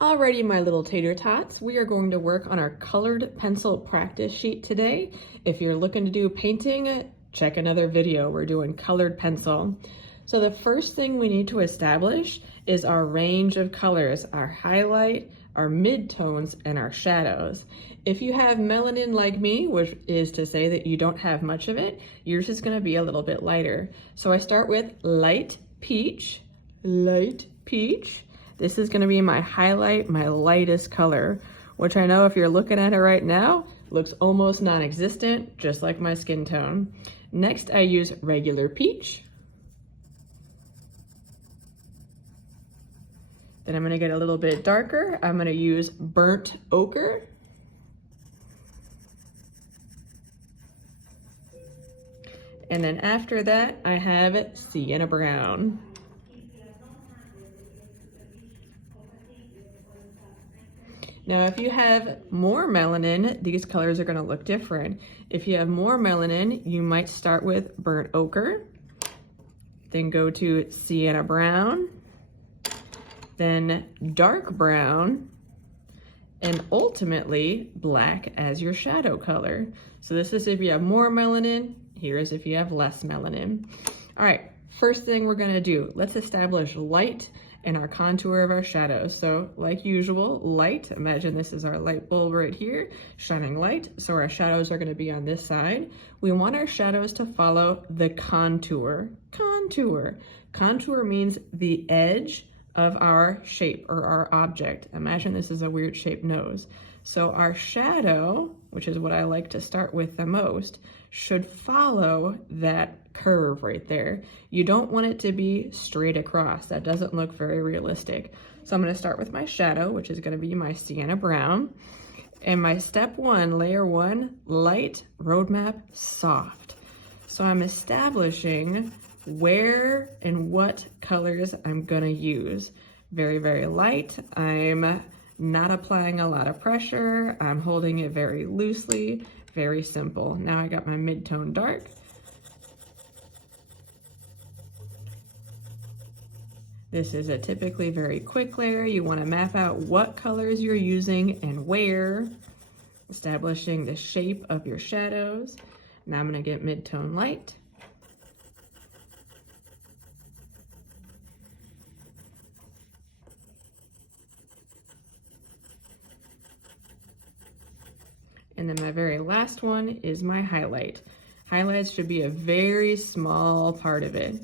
Alrighty, my little tater tots, we are going to work on our colored pencil practice sheet today. If you're looking to do painting, check another video. We're doing colored pencil. So the first thing we need to establish is our range of colors, our highlight, our midtones, and our shadows. If you have melanin like me, which is to say that you don't have much of it, yours is going to be a little bit lighter. So I start with light peach. This is going to be my highlight, my lightest color, which I know if you're looking at it right now, looks almost non-existent, just like my skin tone. Next, I use regular peach. Then I'm going to get a little bit darker. I'm going to use burnt ochre. And then after that, I have sienna brown. Now, if you have more melanin, these colors are going to look different. If you have more melanin, you might start with burnt ochre, then go to sienna brown, then dark brown, and ultimately black as your shadow color. So this is if you have more melanin, here is if you have less melanin. All right, first thing we're going to do, let's establish light and our contour of our shadows. So like usual, light, imagine this is our light bulb right here, shining light. So our shadows are going to be on this side. We want our shadows to follow the contour. Contour means the edge of our shape or our object. Imagine this is a weird shaped nose. So our shadow, which is what I like to start with the most, should follow that curve right there. You don't want it to be straight across. That doesn't look very realistic. So I'm going to start with my shadow, which is going to be my sienna brown. And my step one, layer one, light, roadmap, soft. So I'm establishing where and what colors I'm going to use. Very, very light. I'm not applying a lot of pressure. I'm holding it very loosely. Very simple. Now I got my mid-tone dark. This is a typically very quick layer. You want to map out what colors you're using and where, establishing the shape of your shadows. Now I'm going to get mid-tone light. And then my very last one is my highlight. Highlights should be a very small part of it.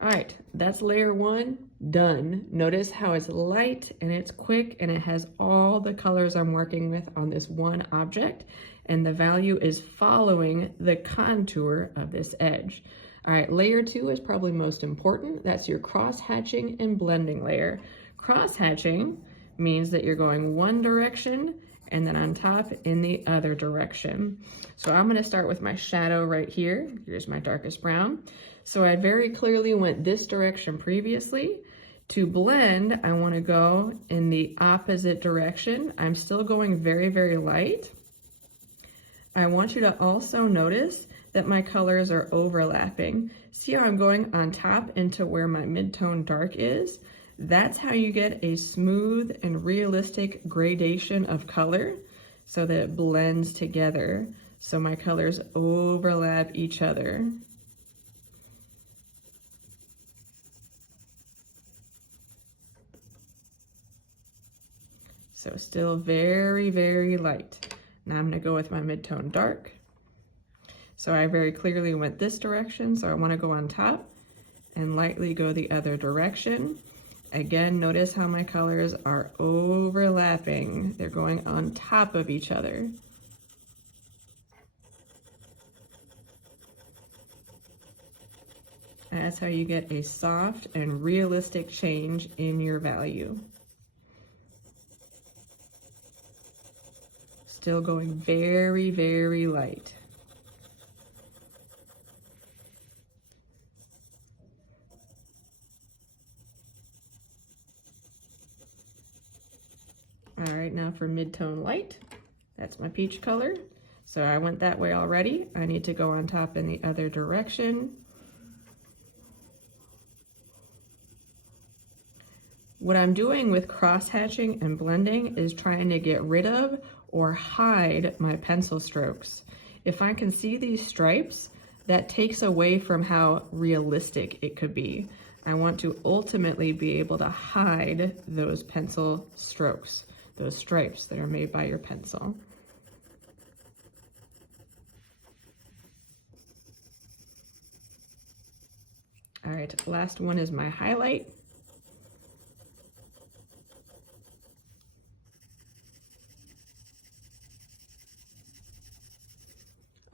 All right, that's layer one, done. Notice how it's light and it's quick and it has all the colors I'm working with on this one object, and the value is following the contour of this edge. All right, layer two is probably most important. That's your cross-hatching and blending layer. Cross-hatching means that you're going one direction and then on top in the other direction. So I'm gonna start with my shadow right here. Here's my darkest brown. So I very clearly went this direction previously. To blend, I wanna go in the opposite direction. I'm still going very, very light. I want you to also notice that my colors are overlapping. See how I'm going on top into where my mid-tone dark is? That's how you get a smooth and realistic gradation of color so that it blends together. So my colors overlap each other. So still very, very light. Now I'm going to go with my mid-tone dark. So I very clearly went this direction, so I want to go on top and lightly go the other direction. Again, notice how my colors are overlapping. They're going on top of each other. That's how you get a soft and realistic change in your value. Still going very, very light. All right, now for mid-tone light, that's my peach color. So I went that way already. I need to go on top in the other direction. What I'm doing with cross-hatching and blending is trying to get rid of or hide my pencil strokes. If I can see these stripes, that takes away from how realistic it could be. I want to ultimately be able to hide those pencil strokes, those stripes that are made by your pencil. All right, last one is my highlight.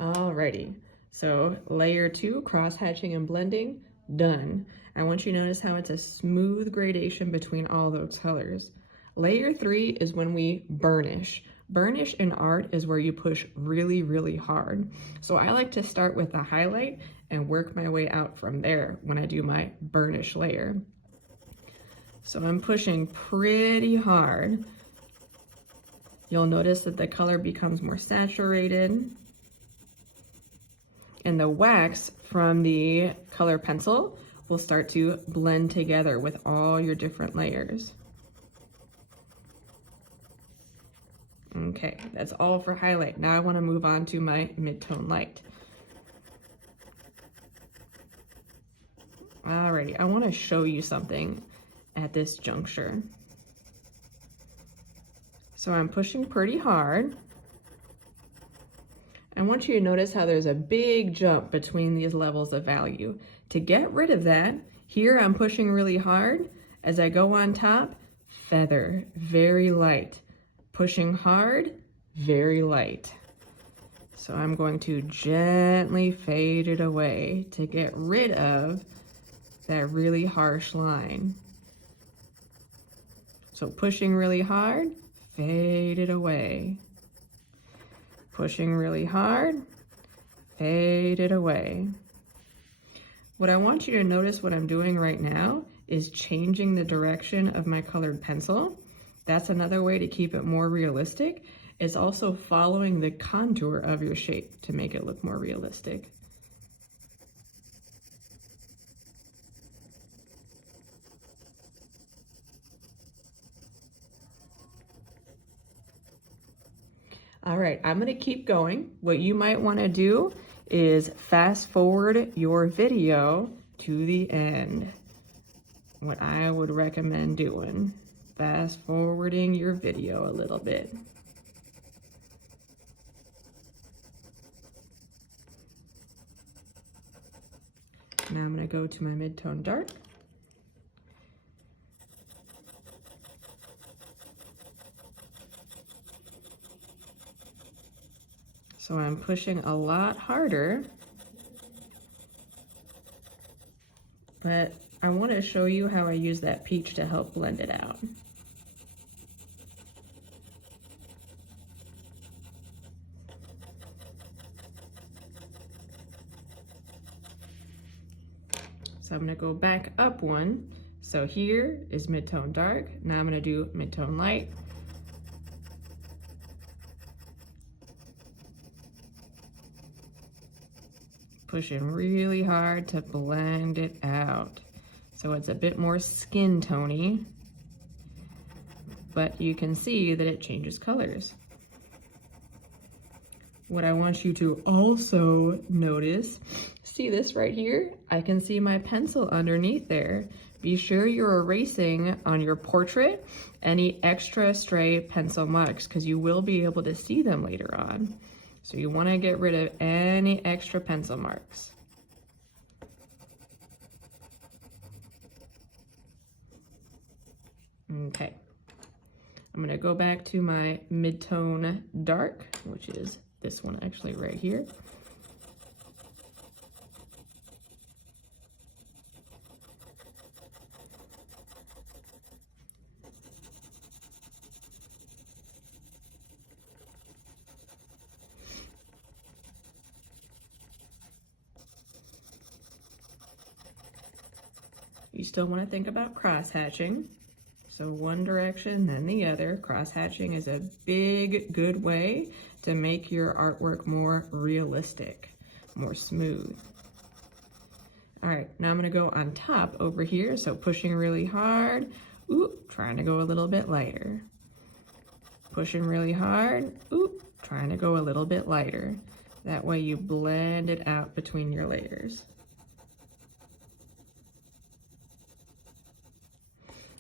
Alrighty, so layer 2, cross-hatching and blending, done. I want you to notice how it's a smooth gradation between all those colors. Layer 3 is when we burnish. Burnish in art is where you push really, really hard. So I like to start with the highlight and work my way out from there when I do my burnish layer. So I'm pushing pretty hard. You'll notice that the color becomes more saturated. And the wax from the color pencil will start to blend together with all your different layers. Okay, that's all for highlight. Now I want to move on to my mid-tone light. Alrighty, I want to show you something at this juncture. So I'm pushing pretty hard. I want you to notice how there's a big jump between these levels of value. To get rid of that, here I'm pushing really hard. As I go on top, feather, very light. Pushing hard, very light. So I'm going to gently fade it away to get rid of that really harsh line. So pushing really hard, fade it away. Pushing really hard, fade it away. What I want you to notice what I'm doing right now is changing the direction of my colored pencil. That's another way to keep it more realistic. It's also following the contour of your shape to make it look more realistic. All right, I'm gonna keep going. What you might wanna do is fast forward your video to the end. What I would recommend doing, fast forwarding your video a little bit. Now I'm gonna go to my mid-tone dark. So I'm pushing a lot harder, but I want to show you how I use that peach to help blend it out. So I'm going to go back up one. So here is mid-tone dark. Now I'm going to do mid-tone light. Pushing really hard to blend it out. So it's a bit more skin tony, but you can see that it changes colors. What I want you to also notice, see this right here? I can see my pencil underneath there. Be sure you're erasing on your portrait any extra stray pencil marks because you will be able to see them later on. So you want to get rid of any extra pencil marks. Okay, I'm going to go back to my mid-tone dark, which is this one actually right here. You still want to think about cross-hatching. So one direction, then the other. Cross-hatching is a big, good way to make your artwork more realistic, more smooth. All right, now I'm gonna go on top over here. So pushing really hard, Oop, trying to go a little bit lighter. Pushing really hard. Oop, trying to go a little bit lighter. That way you blend it out between your layers.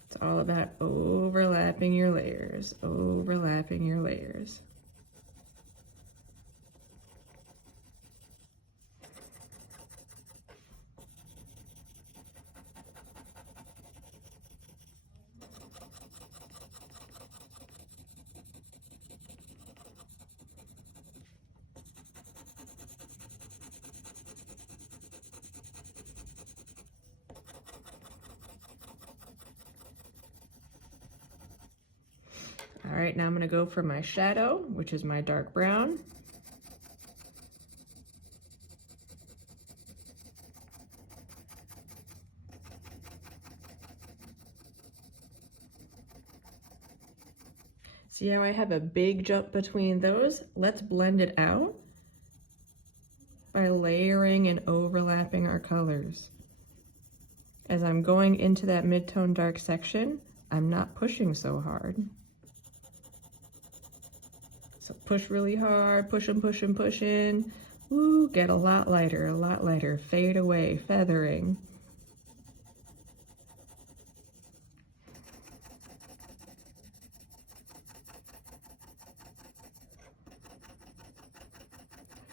It's all about overlapping your layers, overlapping your layers. All right, now I'm gonna go for my shadow, which is my dark brown. See how I have a big jump between those? Let's blend it out by layering and overlapping our colors. As I'm going into that mid-tone dark section, I'm not pushing so hard. So push really hard, pushing, pushing, pushing. Woo, get a lot lighter, fade away, feathering.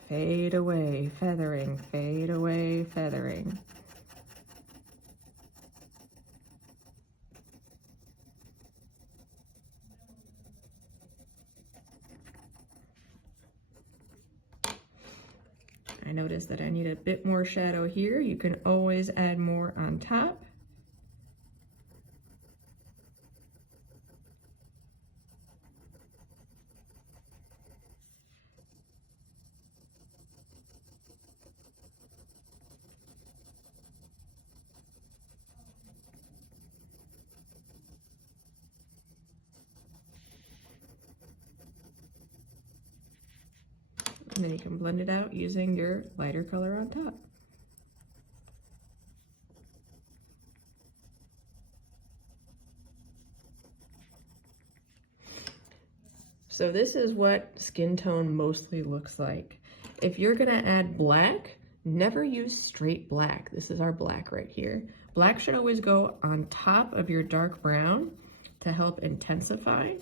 Fade away, feathering, fade away, feathering. I noticed that I need a bit more shadow here. You can always add more on top. And then you can blend it out using your lighter color on top. So this is what skin tone mostly looks like. If you're gonna add black, never use straight black. This is our black right here. Black should always go on top of your dark brown to help intensify,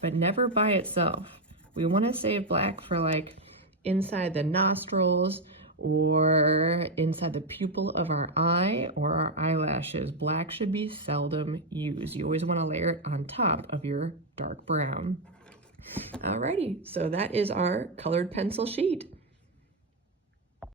but never by itself. We wanna save black for like inside the nostrils or inside the pupil of our eye or our eyelashes. Black should be seldom used. You always wanna layer it on top of your dark brown. Alrighty, so that is our colored pencil sheet.